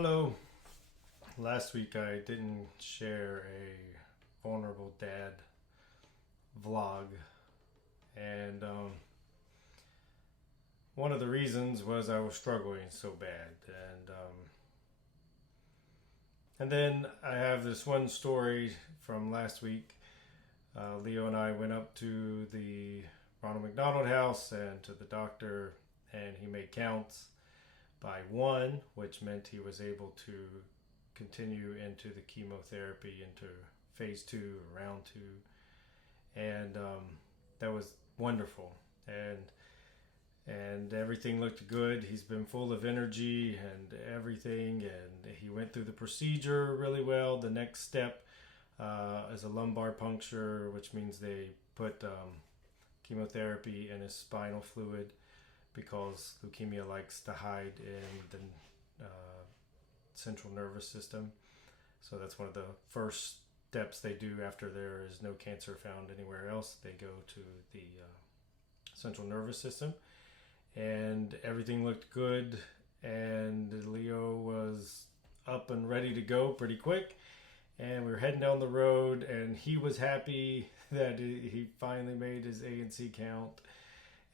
Hello. Last week I didn't share a vulnerable dad vlog, and one of the reasons was I was struggling so bad, and then I have this one story from last week. Leo and I went up to the Ronald McDonald House and to the doctor, and he made counts by one, which meant he was able to continue into the chemotherapy, into phase two, round two, and that was wonderful. And everything looked good. He's been full of energy and everything, and he went through the procedure really well. The next step is a lumbar puncture, which means they put chemotherapy in his spinal fluid because leukemia likes to hide in the central nervous system. So that's one of the first steps they do after there is no cancer found anywhere else. They go to the central nervous system, and everything looked good. And Leo was up and ready to go pretty quick. And we were heading down the road, and he was happy that he finally made his ANC count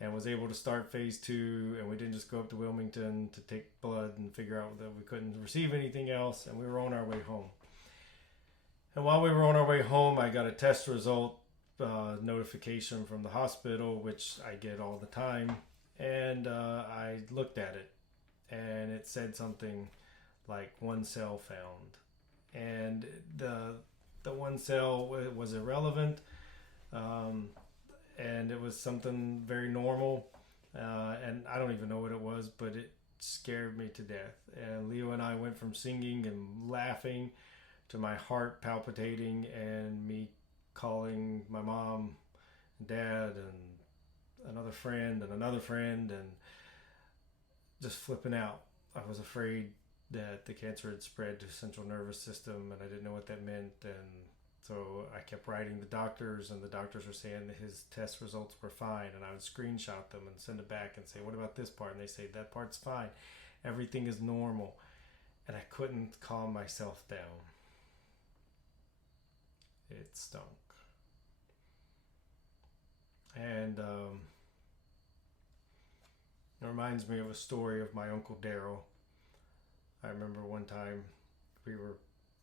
and was able to start phase two. And we didn't just go up to Wilmington to take blood and figure out that we couldn't receive anything else, and we were on our way home. And while we were on our way home, I got a test result notification from the hospital, which I get all the time, and I looked at it, and it said something like one cell found, and the one cell was irrelevant. And it was something very normal, and I don't even know what it was, but it scared me to death. And Leo and I went from singing and laughing to my heart palpitating and me calling my mom and dad and another friend and just flipping out. I was afraid that the cancer had spread to the central nervous system, and I didn't know what that meant. And so I kept writing the doctors, and the doctors were saying that his test results were fine, and I would screenshot them and send it back and say, what about this part? And they say, that part's fine. Everything is normal. And I couldn't calm myself down. It stunk. And it reminds me of a story of my Uncle Daryl. I remember one time we were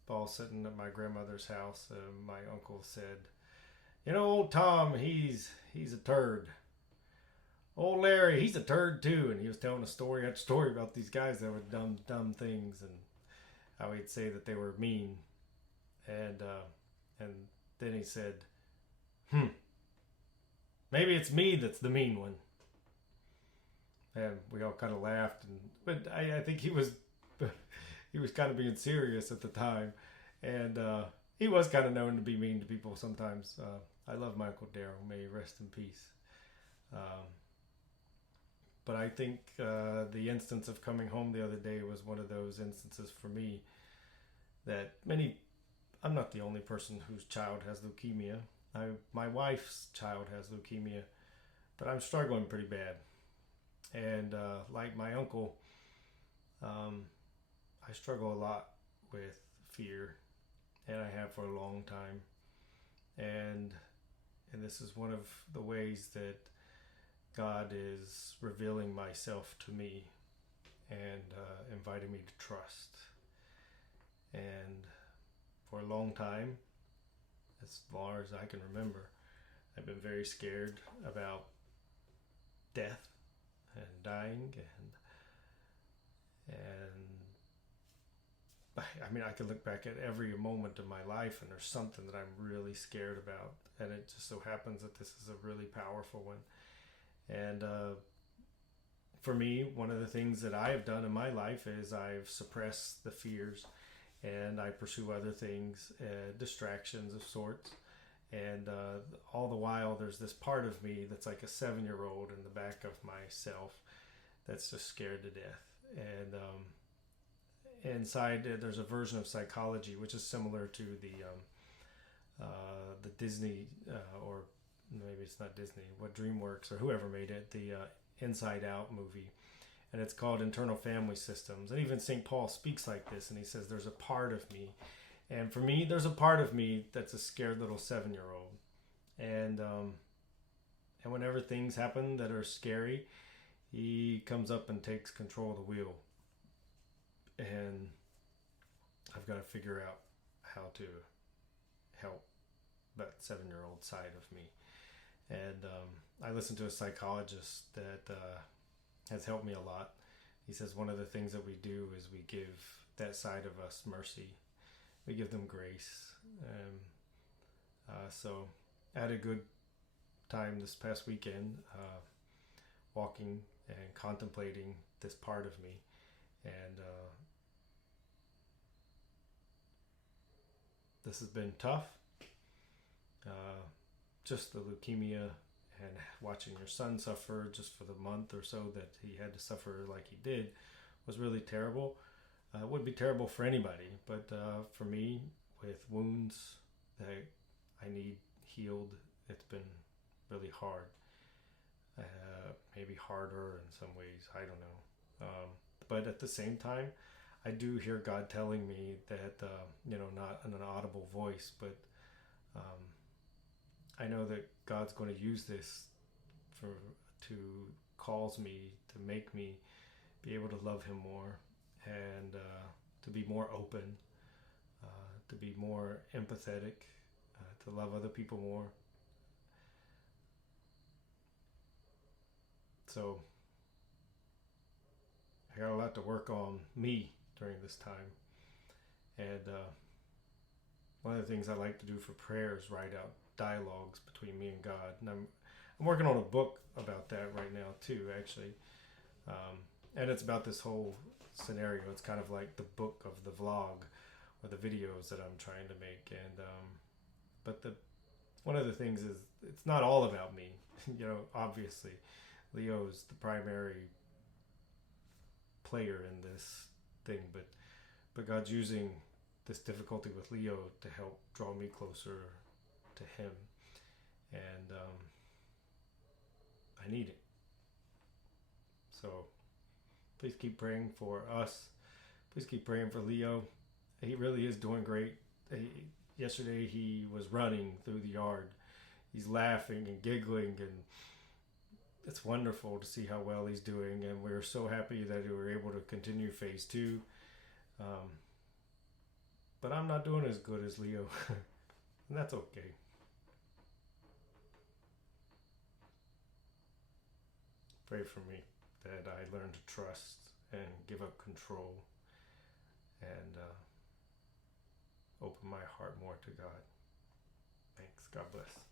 all sitting at my grandmother's house. My uncle said, old Tom, he's a turd. Old Larry, he's a turd too. And he was telling a story after story about these guys that were dumb things, and how he'd say that they were mean. And then he said, maybe it's me that's the mean one. And we all kind of laughed, but I think he was kind of being serious at the time, and he was kind of known to be mean to people sometimes. I love my Uncle Daryl. May he rest in peace. But I think the instance of coming home the other day was one of those instances for me that I'm not the only person whose child has leukemia. My wife's child has leukemia, but I'm struggling pretty bad. And like my uncle, I struggle a lot with fear, and I have for a long time. And this is one of the ways that God is revealing myself to me and inviting me to trust. And for a long time, as far as I can remember, I've been very scared about death and dying, and I mean, I can look back at every moment of my life, and there's something that I'm really scared about, and it just so happens that this is a really powerful one. And for me, one of the things that I have done in my life is I've suppressed the fears, and I pursue other things, distractions of sorts. And all the while, there's this part of me that's like a 7-year-old in the back of myself that's just scared to death. And inside, there's a version of psychology which is similar to the Disney, or maybe it's not Disney, what DreamWorks or whoever made it, the Inside Out movie. and it's called Internal Family Systems. And even St. Paul speaks like this, and he says, there's a part of me. And for me, there's a part of me that's a scared little 7-year-old. And whenever things happen that are scary, he comes up and takes control of the wheel. And I've got to figure out how to help that 7-year-old side of me. And I listened to a psychologist that has helped me a lot. He says one of the things that we do is we give that side of us mercy. We give them grace. So I had a good time this past weekend walking and contemplating this part of me. And this has been tough. Just the leukemia and watching your son suffer just for the month or so that he had to suffer like he did was really terrible. It would be terrible for anybody, but for me, with wounds that I need healed, it's been really hard. Maybe harder in some ways, I don't know. But at the same time, I do hear God telling me that, not in an audible voice, but I know that God's going to use this to cause me, to make me be able to love him more and to be more open, to be more empathetic, to love other people more. So I got a lot to work on me during this time. And one of the things I like to do for prayer is write out dialogues between me and God. And I'm working on a book about that right now too, actually. And it's about this whole scenario. It's kind of like the book of the vlog or the videos that I'm trying to make. And but one of the things is it's not all about me. Obviously, Leo's the primary player in this thing, but God's using this difficulty with Leo to help draw me closer to him, and I need it. So please keep praying for us. Please keep praying for Leo. He really is doing great. Yesterday he was running through the yard. He's laughing and giggling, and it's wonderful to see how well he's doing, and we're so happy that we were able to continue phase 2. But I'm not doing as good as Leo, and that's okay. Pray for me that I learn to trust and give up control and open my heart more to God. Thanks. God bless.